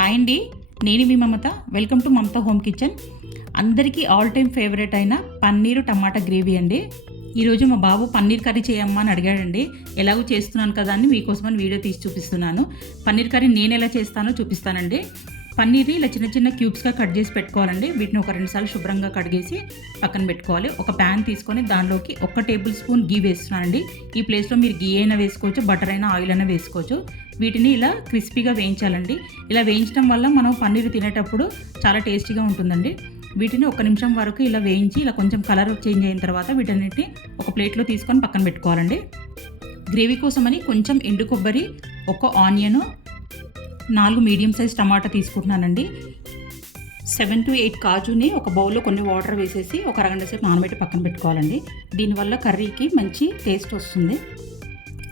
Hi అండి, నేను మీ Mamata. Welcome to Mamata home kitchen. అందరికీ ఆల్ టైమ్ ఫేవరెట్ అయిన పన్నీరు టమాటా గ్రేవీ అండి. ఈరోజు మా బాబు పన్నీర్ కర్రీ చేయమ్మా అని అడిగాడండి. ఎలాగో చేస్తున్నాను కదా అని మీకోసమని వీడియో తీసి చూపిస్తున్నాను. పన్నీర్ కర్రీ నేను ఎలా చేస్తానో చూపిస్తానండి. పన్నీర్ని ఇలా చిన్న చిన్న క్యూబ్స్గా కట్ చేసి పెట్టుకోవాలండి. వీటిని ఒక 2 సార్లు శుభ్రంగా కడిగేసి పక్కన పెట్టుకోవాలి. ఒక ప్యాన్ తీసుకొని దానిలోకి 1 టేబుల్ స్పూన్ గీ వేస్తున్నానండి. ఈ ప్లేస్లో మీరు గీ అయినా వేసుకోవచ్చు, బటర్ అయినా, ఆయిల్ అయినా వేసుకోవచ్చు. వీటిని ఇలా క్రిస్పీగా వేయించాలండి. ఇలా వేయించడం వల్ల మనం పన్నీర్ తినేటప్పుడు చాలా టేస్టీగా ఉంటుందండి. వీటిని 1 నిమిషం వరకు ఇలా వేయించి ఇలా కొంచెం కలర్ చేంజ్ అయిన తర్వాత వీటన్నిటిని ఒక ప్లేట్లో తీసుకొని పక్కన పెట్టుకోవాలండి. గ్రేవీ కోసమని కొంచెం ఎండు కొబ్బరి, 1 ఆనియన్, 4 మీడియం సైజ్ టమాటా తీసుకుంటున్నానండి. 7 to 8 కాజుని ఒక బౌల్లో కొన్ని వాటర్ వేసేసి ఒక అరగంట సేపు నానబెట్టి పక్కన పెట్టుకోవాలండి. దీనివల్ల కర్రీకి మంచి టేస్ట్ వస్తుంది.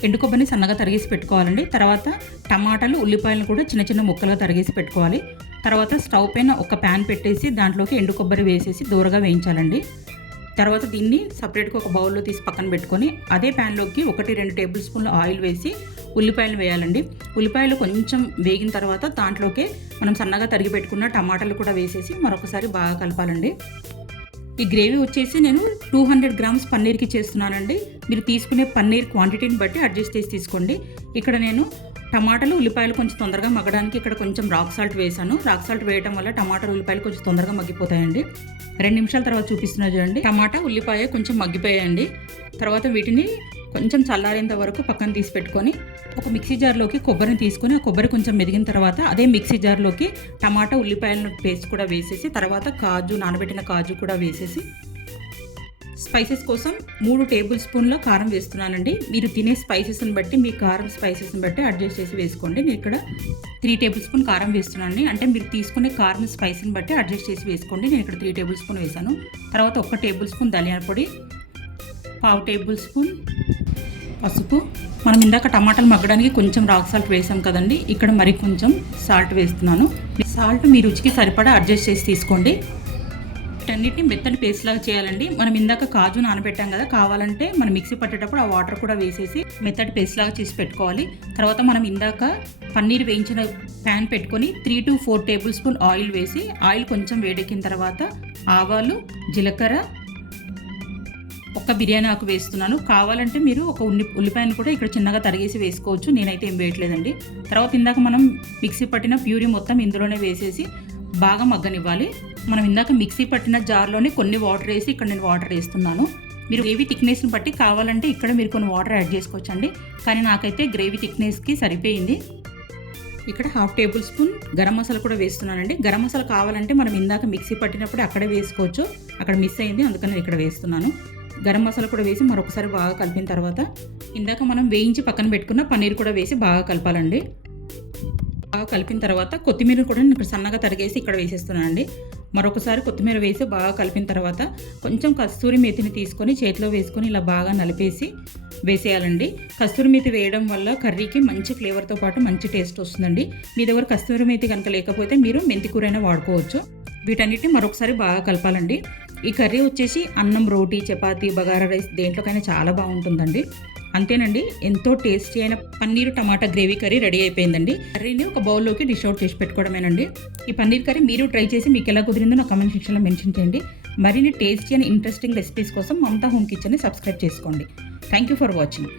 ఎండు కొబ్బరిని సన్నగా తరిగేసి పెట్టుకోవాలండి. తర్వాత టమాటాలు, ఉల్లిపాయలను కూడా చిన్న చిన్న ముక్కలుగా తరిగేసి పెట్టుకోవాలి. తర్వాత స్టవ్ పైన ఒక ప్యాన్ పెట్టేసి దాంట్లోకి ఎండు కొబ్బరి వేసేసి దూరగా వేయించాలండి. తర్వాత దీన్ని సపరేట్గా ఒక బౌల్లో తీసి పక్కన పెట్టుకొని అదే ప్యాన్లోకి 1-2 టేబుల్ స్పూన్ల ఆయిల్ వేసి ఉల్లిపాయలు వేయాలండి. ఉల్లిపాయలు కొంచెం వేగిన తర్వాత దాంట్లోకి మనం సన్నగా తరిగి పెట్టుకున్న టమాటాలు కూడా వేసేసి మరొకసారి బాగా కలపాలండి. ఈ గ్రేవీ వచ్చేసి నేను 200 గ్రామ్స్ పన్నీర్కి చేస్తున్నానండి. మీరు తీసుకునే పన్నీర్ క్వాంటిటీని బట్టి అడ్జస్ట్ చేసి తీసుకోండి. ఇక్కడ నేను టమాటాలు, ఉల్లిపాయలు కొంచెం తొందరగా మగ్గడానికి ఇక్కడ కొంచెం రాక్ సాల్ట్ వేసాను. రాక్ సాల్ట్ వేయడం వల్ల టమాటాలు, ఉల్లిపాయలు కొంచెం తొందరగా మగ్గిపోతాయండి. 2 నిమిషాల తర్వాత చూపిస్తున్నా చూడండి. టమాటా, ఉల్లిపాయ కొంచెం మగ్గిపోయాయండి. తర్వాత వీటిని కొంచెం చల్లారేంత వరకు పక్కన తీసి పెట్టుకొని ఒక మిక్సీ జార్లోకి కొబ్బరిని తీసుకొని ఆ కొబ్బరి కొంచెం మెదిగిన తర్వాత అదే మిక్సీ జార్లోకి టమాటా, ఉల్లిపాయల పేస్ట్ కూడా వేసేసి తర్వాత నానబెట్టిన కాజు కూడా వేసేసి స్పైసెస్ కోసం 3 టేబుల్ స్పూన్ల కారం వేస్తున్నానండి. మీరు తినే స్పైసెస్ని బట్టి మీ కారం స్పైసెస్ని బట్టి అడ్జస్ట్ చేసి వేసుకోండి. నేను ఇక్కడ 3 టేబుల్ స్పూన్ కారం వేస్తున్నానండి. అంటే మీరు తీసుకునే కారం స్పైస్ని బట్టి అడ్జస్ట్ చేసి వేసుకోండి. నేను ఇక్కడ 3 టేబుల్ స్పూన్ వేసాను. తర్వాత 1 టేబుల్ స్పూన్ ధనియాల పొడి, 1/2 టేబుల్ స్పూన్ పసుపు. మనం ఇందాక టమాటాలు మగ్గడానికి కొంచెం రాక్ సాల్ట్ వేసాం కదండి, ఇక్కడ మరి కొంచెం సాల్ట్ వేస్తున్నాను. సాల్ట్ మీ రుచికి సరిపడా అడ్జస్ట్ చేసి తీసుకోండి. వీటన్నిటిని మెత్తటి పేస్ట్ లాగా చేయాలండి. మనం ఇందాక కాజు నానబెట్టాం కదా, కావాలంటే మనం మిక్సీ పట్టేటప్పుడు ఆ వాటర్ కూడా వేసేసి మెత్తటి పేస్ట్ లాగా చేసి పెట్టుకోవాలి. తర్వాత మనం ఇందాక పన్నీర్ వేయించిన ప్యాన్ పెట్టుకొని 3 to 4 టేబుల్ స్పూన్ ఆయిల్ వేసి ఆయిల్ కొంచెం వేడెక్కిన తర్వాత ఆవాలు, జీలకర్ర, 1 బిర్యానీ ఆకు వేస్తున్నాను. కావాలంటే మీరు ఒక ఉల్లిపాయను కూడా ఇక్కడ చిన్నగా తరిగేసి వేసుకోవచ్చు. నేనైతే ఏం వేయట్లేదండి. తర్వాత ఇందాక మనం మిక్సీ పట్టిన ప్యూరీ మొత్తం ఇందులోనే వేసేసి బాగా మగ్గనివ్వాలి. మనం ఇందాక మిక్సీ పట్టిన జార్లోనే కొన్ని వాటర్ వేసి ఇక్కడ నేను వాటర్ వేస్తున్నాను. మీరు గ్రేవీ థిక్నెస్ని బట్టి కావాలంటే ఇక్కడ మీరు కొన్ని వాటర్ యాడ్ చేసుకోవచ్చండి. కానీ నాకైతే గ్రేవీ థిక్నెస్కి సరిపోయింది. ఇక్కడ 1/2 టేబుల్ స్పూన్ గరం మసాలా కూడా వేస్తున్నానండి. గరం మసాలా కావాలంటే మనం ఇందాక మిక్సీ పట్టినప్పుడు అక్కడే వేసుకోవచ్చు. అక్కడ మిస్ అయింది, అందుకని నేను ఇక్కడ వేస్తున్నాను. గరం మసాలా కూడా వేసి మరొకసారి బాగా కలిపిన తర్వాత ఇందాక మనం వేయించి పక్కన పెట్టుకున్న పన్నీర్ కూడా వేసి బాగా కలపాలండి. బాగా కలిపిన తర్వాత కొత్తిమీర కూడా నేను ఇక్కడ సన్నగా తరిగేసి ఇక్కడ వేసేస్తున్నానండి. మరొకసారి కొత్తిమీర వేసి బాగా కలిపిన తర్వాత కొంచెం కస్తూరి మేతిని తీసుకొని చేతిలో వేసుకొని ఇలా బాగా నలిపేసి వేసేయాలండి. కస్తూరి మేతి వేయడం వల్ల కర్రీకి మంచి ఫ్లేవర్తో పాటు మంచి టేస్ట్ వస్తుందండి. మీ దగ్గర కస్తూరి మేతి కనుక లేకపోతే మీరు మెంతి కూర అయినా వాడుకోవచ్చు. వీటన్నిటిని మరొకసారి బాగా కలపాలండి. ఈ కర్రీ వచ్చేసి అన్నం, రోటీ, చపాతీ, బగారా రైస్ దేంట్లోకైనా చాలా బాగుంటుందండి. అంతేనండి, ఎంతో టేస్టీ అయిన పన్నీరు టమాటా గ్రేవీ కర్రీ రెడీ అయిపోయిందండి. కర్రీని ఒక బౌల్లోకి డిష్ అవుట్ చేసి పెట్టుకోవడమేనండి. ఈ పన్నీర్ కర్రీ మీరు ట్రై చేసి మీకు ఎలా కుదిరిందో నా కామెంట్ సెక్షన్లో మెన్షన్ చేయండి. మరిన్ని టేస్టీ అండ్ ఇంట్రెస్టింగ్ రెసిపీస్ కోసం మమతా హోమ్ కిచెన్ని సబ్స్క్రైబ్ చేసుకోండి. Thank you for watching.